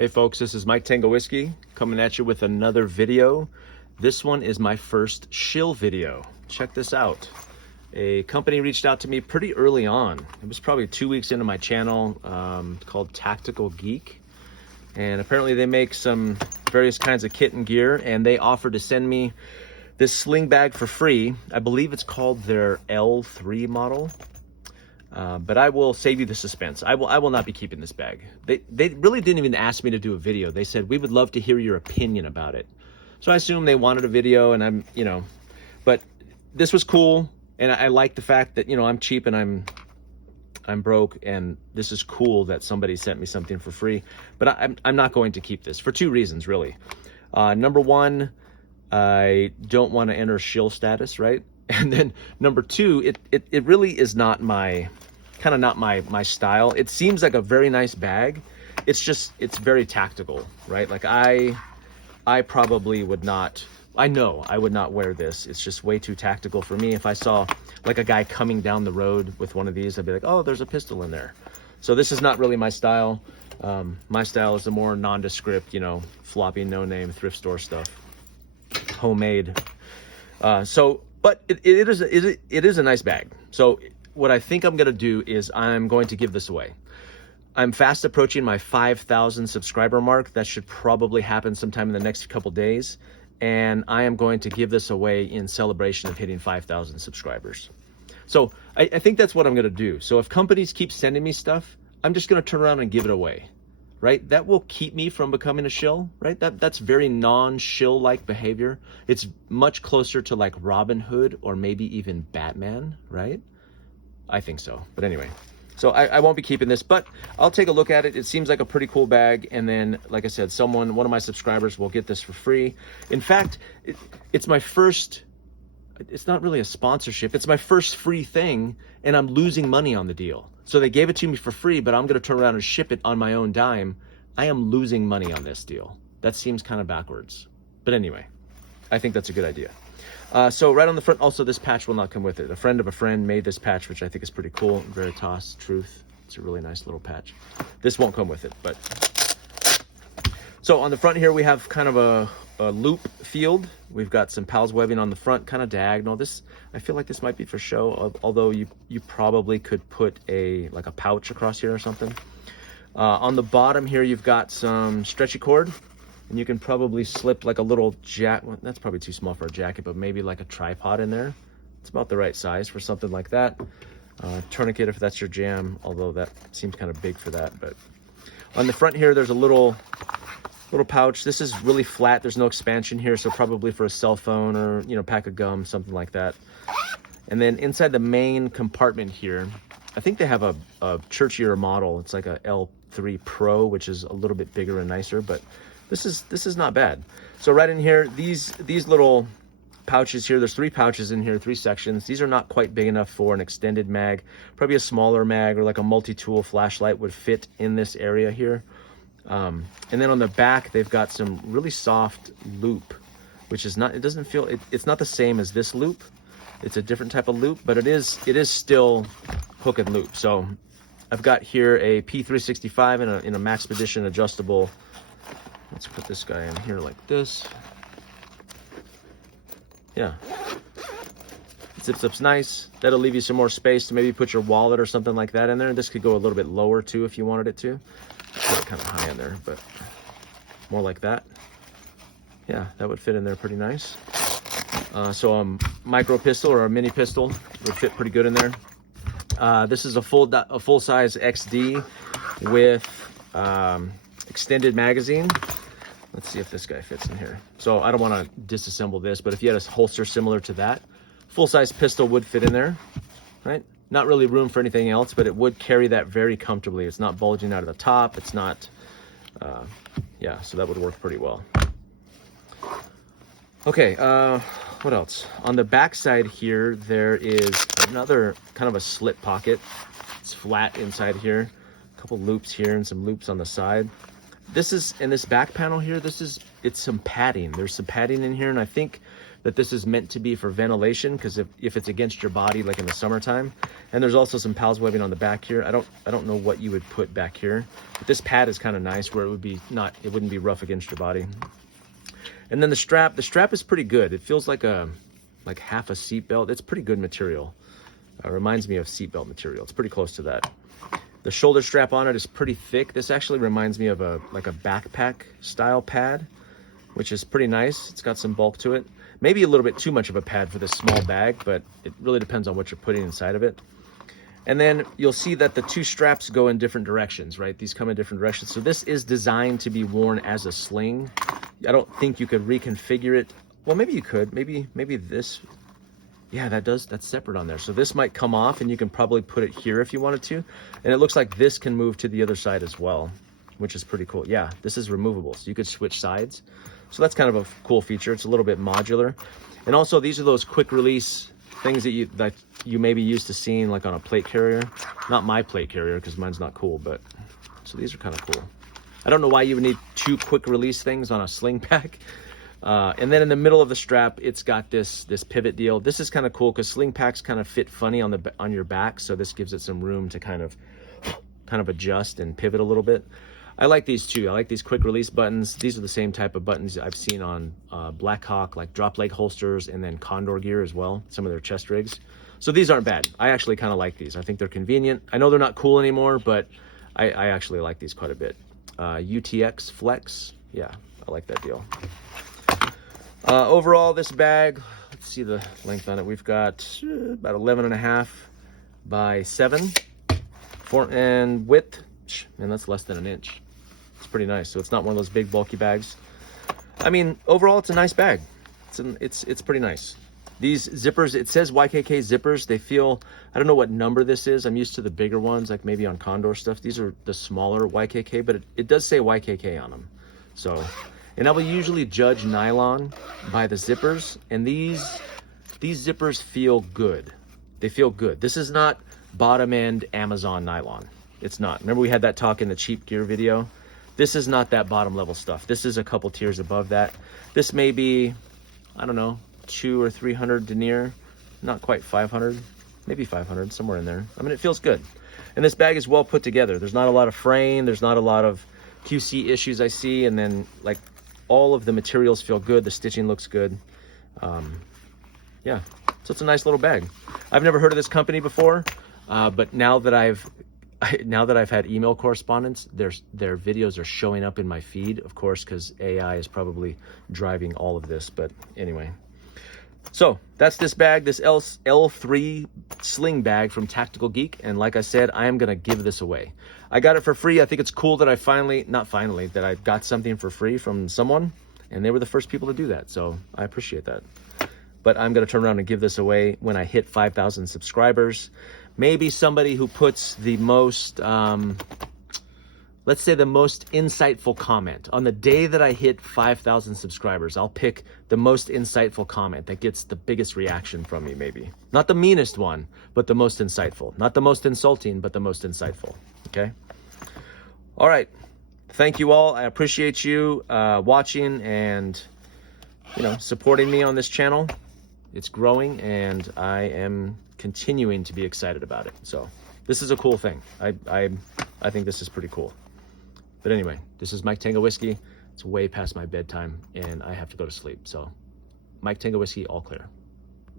Hey folks, this is Mike Tango Whiskey coming at you with another video. This one is my first Shill video. Check this out. A company reached out to me pretty early on. It was probably 2 weeks into my channel, called Tactical Geek. And apparently they make some various kinds of kit and gear, and they offered to send me this sling bag for free. I believe it's called their L3 model. But I will save you the suspense. I will not be keeping this bag. They really didn't even ask me to do a video. They said, we would love to hear your opinion about it. So I assume they wanted a video, and but this was cool. And I like the fact that, I'm cheap and I'm broke, and this is cool that somebody sent me something for free. But I'm not going to keep this for two reasons, really. Number one, I don't want to enter Shill status, right? And then number two, it really is not my style. It seems like a very nice bag. It's very tactical, right? Like I probably would not, I know I would not wear this. It's just way too tactical for me. If I saw like a guy coming down the road with one of these, I'd be like, oh, there's a pistol in there. So this is not really my style. My style is the more nondescript, floppy, no name, thrift store stuff, homemade. But it is a nice bag. So what I think I'm gonna do is I'm going to give this away. I'm fast approaching my 5,000 subscriber mark. That should probably happen sometime in the next couple days. And I am going to give this away in celebration of hitting 5,000 subscribers. So I think that's what I'm gonna do. So if companies keep sending me stuff, I'm just gonna turn around and give it away, right? That will keep me from becoming a shill, right? That's very non-shill-like behavior. It's much closer to like Robin Hood or maybe even Batman, right? I think so, but anyway. So I won't be keeping this, but I'll take a look at it. It seems like a pretty cool bag. And then, like I said, one of my subscribers will get this for free. In fact, it's my first, it's not really a sponsorship. It's my first free thing, and I'm losing money on the deal. So they gave it to me for free, but I'm going to turn around and ship it on my own dime. I am losing money on this deal. That seems kind of backwards. But anyway, I think that's a good idea. So right on the front, also this patch will not come with it. A friend of a friend made this patch, which I think is pretty cool. Veritas Truth. It's a really nice little patch. This won't come with it, but. So on the front here, we have kind of a loop field. We've got some Pals webbing on the front, kind of diagonal. This, I feel like this might be for show, although you probably could put a pouch across here or something. On the bottom here, you've got some stretchy cord, and you can probably slip like a little jacket. Well, that's probably too small for a jacket, but maybe like a tripod in there. It's about the right size for something like that. Tourniquet if that's your jam, although that seems kind of big for that. But on the front here, there's a little pouch. This is really flat. There's no expansion here, so probably for a cell phone or pack of gum, something like that. And then inside the main compartment here, I think they have a churchier model. It's like a L3 Pro, which is a little bit bigger and nicer, but this is not bad. So right in here, these little pouches here, there's 3 pouches in here, 3 sections. These are not quite big enough for an extended mag. Probably a smaller mag or like a multi-tool flashlight would fit in this area here. And then on the back, they've got some really soft loop, which is not, it's not the same as this loop. It's a different type of loop, but it is still hook and loop. So I've got here a P365 in a Maxpedition adjustable. Let's put this guy in here like this. Yeah. It zips up nice. That'll leave you some more space to maybe put your wallet or something like that in there. This could go a little bit lower too if you wanted it to. Put it kind of high in there, but more like that. Yeah, that would fit in there pretty nice. So a micro pistol or a mini pistol would fit pretty good in there. This is a full size XD with extended magazine. Let's see if this guy fits in here. So I don't want to disassemble this, but if you had a holster similar to that, full size pistol would fit in there, right? Not really room for anything else, but it would carry that very comfortably. It's not bulging out of the top. It's not, yeah, so that would work pretty well. Okay, what else? On the back side here, there is another kind of a slit pocket. It's flat inside here. A couple loops here and some loops on the side. This is, in this back panel here, it's some padding. There's some padding in here, and I think that this is meant to be for ventilation, because if it's against your body, like in the summertime. And there's also some pals webbing on the back here. I don't know what you would put back here, but this pad is kind of nice where it wouldn't be rough against your body. And then the strap is pretty good. It feels like half a seatbelt. It's pretty good material. Reminds me of seatbelt material. It's pretty close to that. The shoulder strap on it is pretty thick. This actually reminds me of a backpack style pad, which is pretty nice. It's got some bulk to it. Maybe a little bit too much of a pad for this small bag, but it really depends on what you're putting inside of it. And then you'll see that the two straps go in different directions, right? These come in different directions. So this is designed to be worn as a sling. I don't think you could reconfigure it. Well, maybe you could. Maybe this. Yeah, that's separate on there. So this might come off and you can probably put it here if you wanted to. And it looks like this can move to the other side as well, which is pretty cool. Yeah, this is removable, so you could switch sides. So that's kind of a cool feature. It's a little bit modular. And also these are those quick release things that you may be used to seeing like on a plate carrier. Not my plate carrier, because mine's not cool, but so these are kind of cool. I don't know why you would need two quick release things on a sling pack. And then in the middle of the strap, it's got this pivot deal. This is kind of cool because sling packs kind of fit funny on your back, so this gives it some room to kind of adjust and pivot a little bit. I like these too. I like these quick release buttons. These are the same type of buttons I've seen on Blackhawk, like drop leg holsters, and then Condor gear as well, some of their chest rigs. So these aren't bad. I actually kind of like these. I think they're convenient. I know they're not cool anymore, but I actually like these quite a bit. UTX Flex, yeah, I like that deal. Overall, this bag, let's see the length on it. We've got about 11.5 by 7, and width, man, that's less than an inch. It's pretty nice. So it's not one of those big bulky bags. I mean, overall, it's a nice bag. It's pretty nice. These zippers, it says YKK zippers. They feel, I don't know what number this is. I'm used to the bigger ones, like maybe on Condor stuff. These are the smaller YKK, but it does say YKK on them. So. And I will usually judge nylon by the zippers, and these zippers feel good. They feel good. This is not bottom end Amazon nylon. It's not. Remember we had that talk in the cheap gear video? This is not that bottom level stuff. This is a couple tiers above that. This may be, I don't know, 200 or 300 denier, not quite 500, maybe 500, somewhere in there. I mean, it feels good. And this bag is well put together. There's not a lot of fraying. There's not a lot of QC issues I see. And then like, all of the materials feel good. The stitching looks good. Yeah, so it's a nice little bag. I've never heard of this company before, but now that I've had email correspondence, their videos are showing up in my feed, of course, because AI is probably driving all of this. But anyway, so that's this bag, this L3 Sling bag from Tactical Geek. And like I said, I am going to give this away. I got it for free. I think it's cool that that I got something for free from someone, and they were the first people to do that. So I appreciate that. But I'm going to turn around and give this away when I hit 5,000 subscribers. Maybe somebody who puts the most, let's say the most insightful comment. On the day that I hit 5,000 subscribers, I'll pick the most insightful comment that gets the biggest reaction from me, maybe. Not the meanest one, but the most insightful. Not the most insulting, but the most insightful. Okay? All right. Thank you all. I appreciate you watching and, supporting me on this channel. It's growing, and I am continuing to be excited about it. So this is a cool thing. I think this is pretty cool. But anyway, this is Mike Tango Whiskey. It's way past my bedtime, and I have to go to sleep. So Mike Tango Whiskey, all clear.